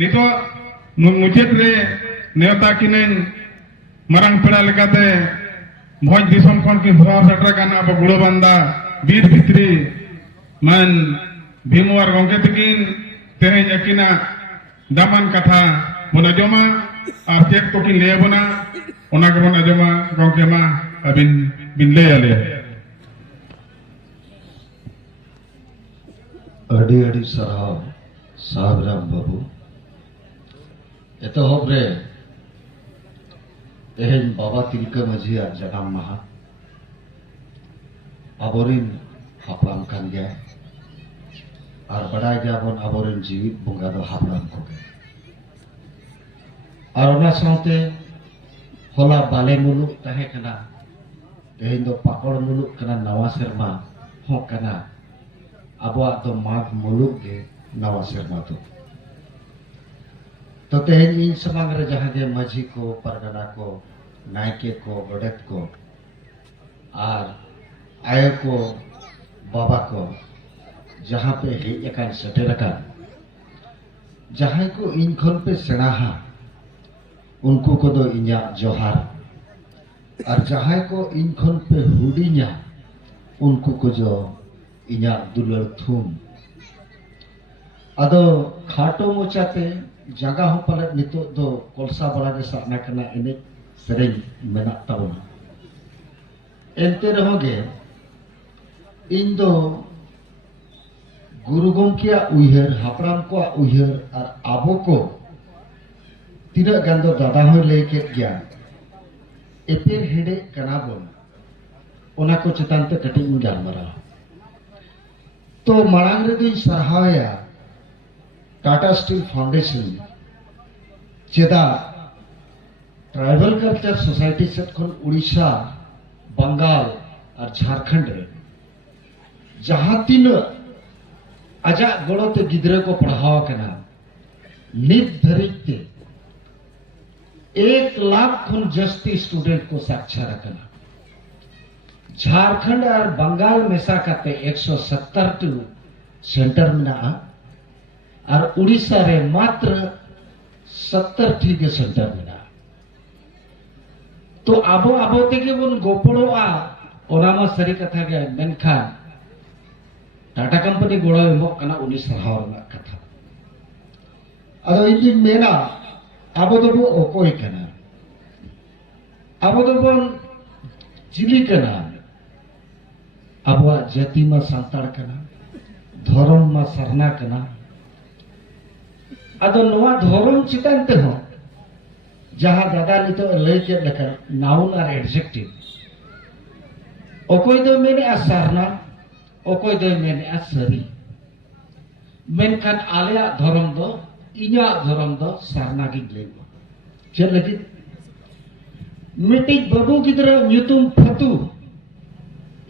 nito mucet re neota kinen marang peda lekate bhoj disom khon ki bhor satra kana abo gulo banda bir bhitri man bhimwar gongke tikin teheny akina daman katha bona joma ar tek to kin lebona ona gebon ajoma gongke ma abin bin leyale ᱟᱹᱰᱤ ᱥᱟᱨᱦᱟᱣ ᱥᱟᱦᱵᱨᱟᱢ ᱵᱟᱵᱩ ᱮᱛᱚᱦᱚᱵ ᱨᱮ ᱛᱮᱦᱮᱧ ᱵᱟᱵᱟ ᱛᱤᱞᱠᱟᱹ ᱢᱟᱹᱡᱷᱤᱭᱟᱜ ᱡᱟᱱᱟᱢ ᱢᱟᱦᱟ ᱟᱵᱚᱨᱤᱱ ᱦᱟᱯᱲᱟᱢ ᱠᱟᱱ ᱜᱮᱭᱟ ᱟᱨ ᱵᱟᱰᱟᱭ ᱜᱮᱭᱟᱵᱚᱱ ᱟᱵᱚᱨᱤᱱ ᱡᱤᱣᱤᱫ ᱵᱚᱸᱜᱟ ᱫᱚ ᱦᱟᱯᱲᱟᱢ ᱠᱚᱜᱮ ᱟᱨ ᱚᱱᱟ ᱥᱟᱶᱛᱮ ᱦᱚᱞᱟ ᱵᱟᱞᱮ ᱢᱩᱞᱩᱜ ᱛᱟᱦᱮᱸ ᱠᱟᱱᱟ ᱛᱮᱦᱮᱧ ᱫᱚ ᱯᱟᱠᱚᱲ ᱢᱩᱞᱩᱜ ᱠᱟᱱᱟ ᱱᱟᱣᱟ ᱥᱮᱨᱢᱟ ᱦᱚᱸ ᱠᱟᱱᱟ ᱟᱵᱚᱣᱟᱜ ᱫᱚ ᱢᱟᱜᱽ ᱢᱩᱞᱩᱜ ᱜᱮ ᱱᱟᱣᱟ ᱥᱮᱨᱢᱟ ᱫᱚ तो तेहन इन समांग रे जहां के माझी को परगना को नायके को गडत को आर आय को बाबा को जहां पे हे एकान सेटेरका जहां को इन खन पे सेणाहा उनको को दो इन्या जोहार और जहां को इन खन पे हुडिन्या उनको को जो इन्या दुलर थूम अदो खाटो मोचाते जगह हो पाले नितो दो कोलसा बड़ा के सामना करना इन्हें सेरें मेना ताबना एंते रहोगे इन दो गुरु गोमकिया उयहर हापराम को उयहर और आबो को तीना गंदो दादा हो लेके गया एपेर हेडे कनाबोन ओना को चितान ते कटिंग गालमरा तो मांग रे दिन सराहया टाटा स्टील फाउंडेशन चेदा ट्राइबल कल्चर सोसाइटी से खन उड़ीसा बंगाल और झारखंड रे जहां तीन आजा गड़ोते गिद्रे को पढ़ावा कना नित धरिते 1 लाख खन जस्ती स्टूडेंट को साक्षर कना झारखंड और बंगाल मेसा करते 170 सेंटर में और उड़ीसा रे मात्र 70 ठीक सेंटर में तो आबो आबो तेगे बन गोपड़ोआ ओनामा सरी कथा गया मेनखान टाटा कंपनी गोड़ो एमोक कना उनी सरहाव रना कथा अदो इनदी मेना आबो दो बो ओकोय कना आबो दो बन चिली कना आबो जाति मा सांताड़ कना धर्म मा सरना कना अदो नवा धर्म चितान ते हो जहां दादा नितो लय के लेकर नाउन और एडजेक्टिव ओकोय दो मेने असरना ओकोय दो मेने असरी मेनखान आलिया धर्म दो इन्या धर्म दो सरना गी लेबो चे लगी मिटी बाबू गिदरा न्यूतुम फतु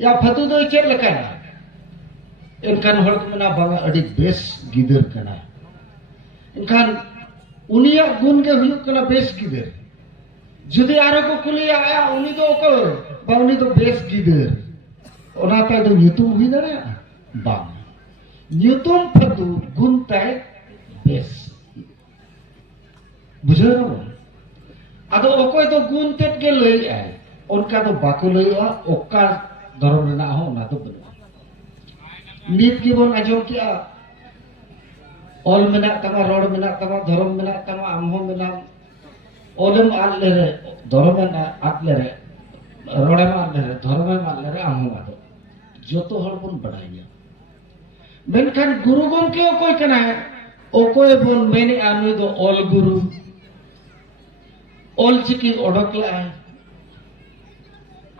या फतु दो चे लका एनखान हड़ को मना बांगा अडी बेस गिदर कना इनखान उनिया गुण के हुयुक कना बेस गिदर जुदी आरो को कुलिया आया उनी दो को बाउनी तो बेस गिदर ओना ता दो न्यूतुम हुई दरे बांग न्यूतुम फतु गुण ताय बेस बुझो रो आदो ओकोय तो गुण तेत के लई आय उनका तो बाको लईआ ओका धर्म रेना हो ना तो बनो नीत की बोन आजो किया ऑल मेना तमा रोड मेना तमा धर्म मेना तमा आमहो मेना ओलम आल ले रे धर्म मेना आत ले रे रोडे मा ले रे धर्म मा ले रे आमहो आदो जोतो हर बोन बडाइया मेनखान गुरु गोमके ओकोय कना ओकोय बोन मेने आनु दो ऑल गुरु ऑल चिकी ओडकला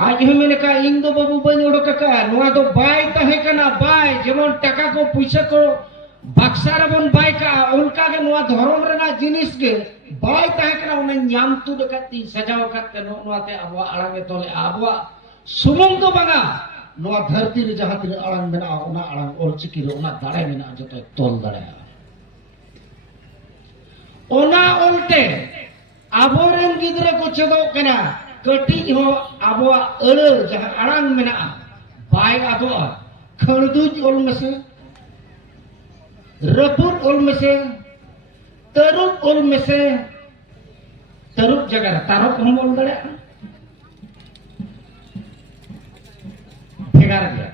आज हम मेने का इन दो बाबू बन ओडका का नोआ दो बाय तहे कना बाय जेमन टका को पैसा को बक्सार बन बाय का उनका के नोआ धर्म रेना जिनिस के बाय तहे कना उन न्याम तु दकती सजाव कत नोआ ते अबवा अड़ांग तोले अबवा सुमंग तो बंगा नोआ धरती रे जहां तिरे अड़ांग मेना ओना अड़ांग ऑल चिकी रे ओना दाड़े मेना जतो तोल दाड़े ओना उल्टे आबोरेन गिदरा को चदो कना कटी हो आबवा अड़ जहां अड़ांग मेना बाय आदो खड़दुज ओल मसे रपुर ओल मसे tarup ol mese tarup jaga tarup hom ol dare bhegar gaya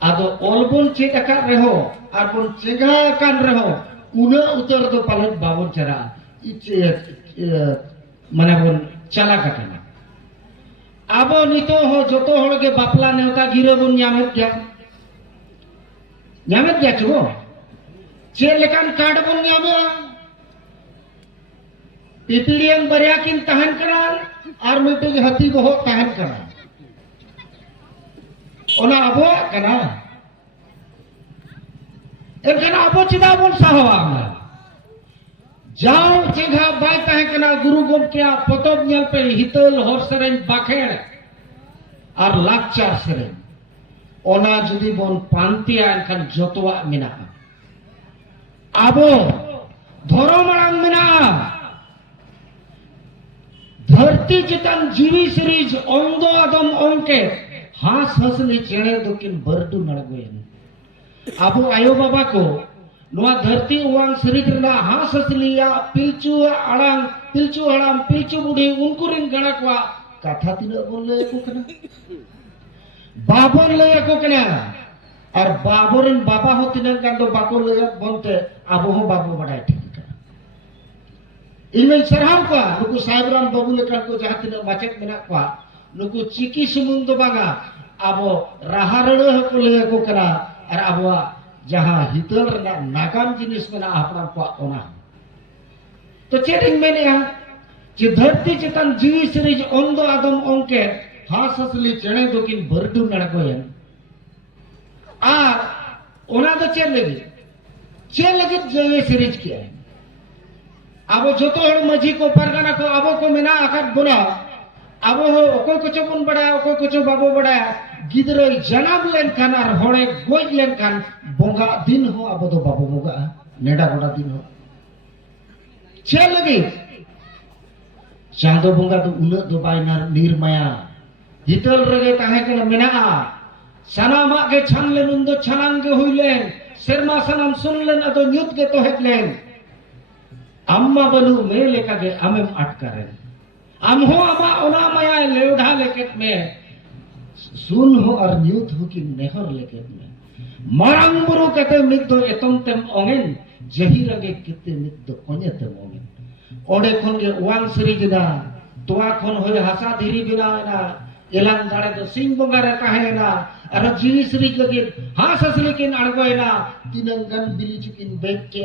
ado ol bon cek akan reho ar bon cega akan reho una utar do palut babon cara mane bon chala kakana abo nito ho joto hol ge bapla neuta gire bon nyamet gya chuo चे लेकान card बन ᱧᱟᱢᱟ पिपीलियन बरिया किन तहन करा और मिटे हती बहो तहन करा ओना अबो कना एनकन अबो चिदा बन साहवा जाओ चेघा बाय तहन कना गुरु गोमके पतब ᱧᱮᱞ पे हितल हर सरेन बाखेड़ और लाकचार सरेन ओना जुदी बन पांतिया एनकन जतवा मेना आबो धर्म आड़ांग मेना धरती चितान जीवी सीरीज अंदो आदम अंके हास हसली चेणे दोकिन बरडू नड़गोयन आबो आयो बाबा को नोआ धरती उवांग सीरीज रना हास हसलिया पिलचू आड़ांग पिलचू हड़ाम पिलचू बुढ़ी उनको रिन गणा को कथा तिना बोल ले को कना बाबन ले को कना और बाबोरन बाबा हो तिना कान दो बाको ले बनते आबो हो बाबो बड़ाई ठीक का इनमें सरहाव का नुकु साहेबराम बाबू लेकर को जहां तिना माचेक मेना को नुकु चिकी सुमुंग दो बागा आबो राहारड़ को ले को करा और आबो जहां हितल रना नागाम जिनिस मेना आपना को ओना तो चेरिंग मेने जे धरती चितान जीवी सीरीज अंदो आदम अंके हास हसली चेणे दोकिन बरडू नड़गोयन और ओना तो चेर लगी जीवी सीरीज किया अब जो तो मजी को परगना को अब को मेना आकर बोला अब हो कोई कुछ बन बड़ाया कोई कुछ बाबू बड़ाया गिदरे जनाब लेन खान और होड़े गोज लेन खान बोंगा दिन हो अब तो बाबू मोगा नेडा गोड़ा दिन हो चेर लगी चांदो बोंगा तो उलट दो बाइना निर्माया हितल रगे ताहे के मेना सनामा के छान लेन उन्दो छानान के हुई लेन शर्मा सनम सुन लेन अतो न्यूत के तो हेट लेन अम्मा बलू में लेका के अमेम अटकरें अम हो अमा ओना माया लेवढ़ा लेकेट में सुन हो और न्यूत हो की नेहर लेकेट में मरंग बुरु कते मित दो एतम तेम ओंगेन जही रगे किते मित दो ओने तेम ओंगेन ओडे खन के वांग सीरीज ना तोआ खन होय हासा धीरी बिना ना एलान दाड़े तो सिंह बोंगा रे ताहेना और जीवी सीरीज लगे हास हसली किन अड़गोयना तिनंगन बिली चुकिन बेक के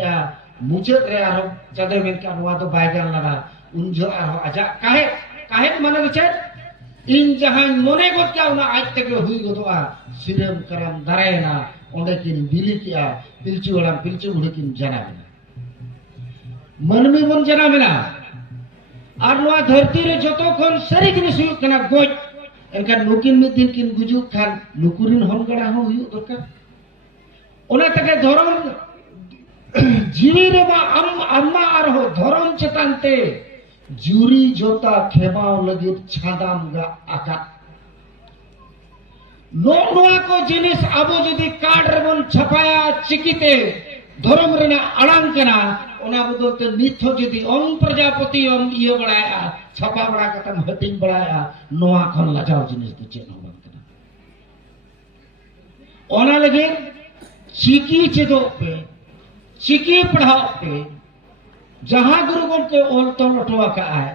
मुझे रे आरो जदे में का नुआ तो बायगान लगा उनजो आरो आजा काहे माने बचे इन जहां मोने गोट क्या उना आज तक हुई गोदवा सिरम करम दारेना ओंडे किन बिली किया पिलचू हड़ाम पिलचू बुढ़ी किन जना मेना मनमी बन जना मेना और नुआ धरती रे जतो खन सरी जिनिस हुई कना गोज एनका नुकिन मिद दिन किन गुजु खान नुकुरिन हमगड़ा हो हुई दरकार ओना तके धर्म जीवी रे मा अम्मा आर हो धर्म चेतानते जुरी जोता खेबाव लगी छादाम गा आका नोआ को जिनिस आबो जदी कार्ड रे बन छपाया चिकिते धर्म रेना अड़ांग कना ओना बदलते निथ जदी ओम प्रजापति ओम इयो बड़ाया छपा बड़ा कतम हटिंग बड़ाया नोआ खन लाजाव जिनिस तो चेन हो बन कना ओना लगे चिकी चेदो पे चिकी पढ़ाओ पे जहां गुरु गोमके ओल तो लटवा का है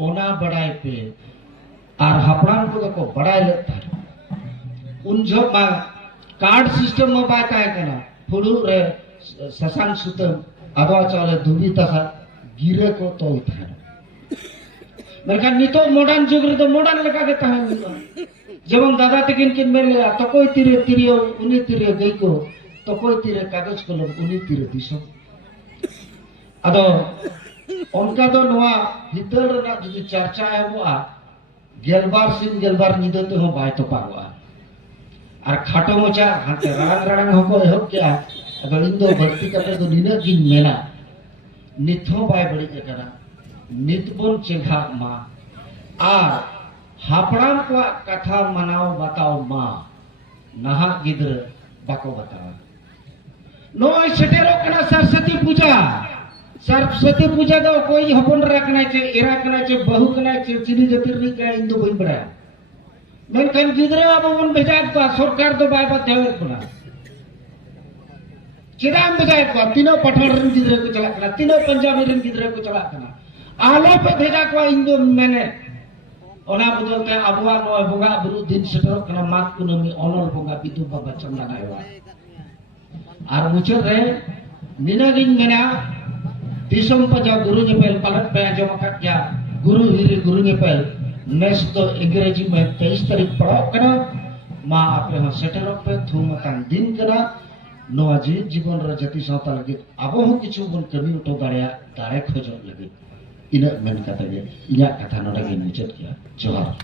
ओना बड़ाई पे और हपड़ाम को को बड़ाई लेता उन जो कार्ड सिस्टम में बात है कना फुलू रे ससान सुतम आदवा चले दुबी तसा गिरे को तो इथार मेरका नितो मॉडर्न जुग रे तो मॉडर्न लगा के ताहे जेबन दादा तकिन किन मेले तो कोई तिरे तिरियो उनी तिरे गई को तो कोई तीरे कागज कलम उनी तीरे दिसो अदो उनका तो नवा हितल रना जदि चर्चा है वो गेलबार सिन गेलबार निदो तो हो बाय तो पावा और खाटो मोचा हाते रांग हो को हो क्या अदो इंदो भक्ति करते तो निना गिन मेना निथो बाय बड़ी एकरा नितबोन चेघा मा आ हापड़ाम को कथा मनाओ बताओ मा नहा गिद्र बाको बताओ नो सेटेरो कना सरस्वती पूजा सरस्वती पूजा दो कोई हपन रखना चे एरा करना चे बहु करना चे चिनी जतिर री का इंदो बइन बड़ा मेनखान गिदरा अब बन भेजा को सरकार दो बाय बात देवे कोना चिराम भेजा को तीनों पठान रन गिदरा को चला करना तीनों पंजाबी रन गिदरा को चला करना आलो पे भेजा को इंदो मैंने ओना बदलते अबुआ नो बोंगा बुरु दिन सेटरो कना माग कुनमी ओनर बोंगा बिदु बाबा चंदा नायवा आर मुचर रे निनागिन मेना दिसम पजा गुरु nyepel palat pe anjom akat ya guru hiri guru nyepel nes do अंग्रेजी में 23 तारीख पढ़ो कना मा आपे हो सेटरो पे थुमतान दिन कना नोआ जीवन रे जति सावता लगे आबो हो किछु बन कमी उठो दारे खोजो लगे ina men kata ge inya kata no lagi muncul ya johar